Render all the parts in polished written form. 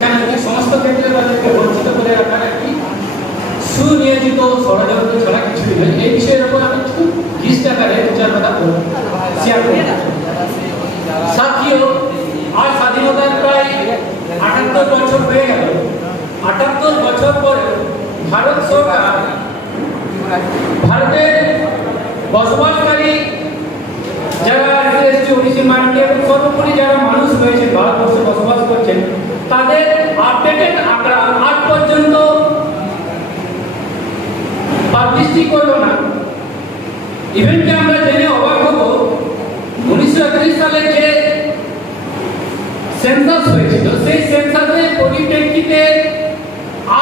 সমস্ত ক্ষেত্রে তাদেরকে বঞ্চিত করে রাখার একটি সুনিয়োজিত ষড়যন্ত্র ছাড়া কিছুই নয়। এই বিষয়ের উপর আমি খুব লিস্ট আকারে দু চার কথা শেয়ার করব। সাথীও আজ স্বাধীনতার প্রায় ৭৮ বছর হয়ে গেল। ৭৮ বছর পরে ভারত সরকার ভারতের বসবাসকারী যারা ওড়িশি মাইনরিটি এবং সর্বোপরি যারা মানুষ রয়েছে ভারতবর্ষে বসবাস করছেন তাদের আপডেটেড আঁকড়া আজ পর্যন্ত পাবলিশই করলো না। ইভেন্টে আমরা জেনে অবাক হব ১৯৩১ সালে যে সেন্সাস হয়েছিল সেই সেন্সাসের পরিপ্রেক্ষিতে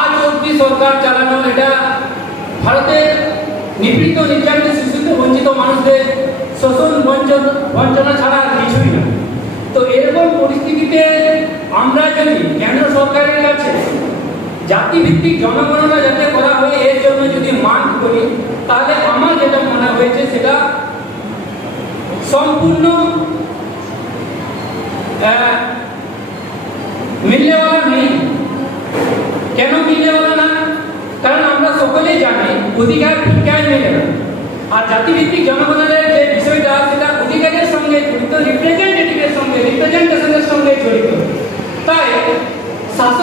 আজ অবধি সরকার চালানো এটা ভারতের নিপীড়িত নির্যাতিত শিশুত বঞ্চিত মানুষদের শোষণ বঞ্চনা ছাড়া কিছুই না। তো এরকম পরিস্থিতিতে আমরা যদি কেন্দ্র সরকারের কাছে জাতিভিত্তিক জনগণনা যাতে করা হয় এর জন্য যদি মান করি তাহলে আমার যেটা মনে হয়েছে সেটা সম্পূর্ণ মিলনেওয়ালা নেই। কেন মিলনেওয়ালা না? কারণ আমরা সকলেই জানি অধিকার ভিক্ষায় মেলে না। আর জাতিভিত্তিক জনগণনার যে বিষয়টা সেটা অধিকারের সঙ্গে জড়িত, রিপ্রেজেন্টেটিভের সঙ্গে রিপ্রেজেন্টেশনের সঙ্গে জড়িত। তাই শাসক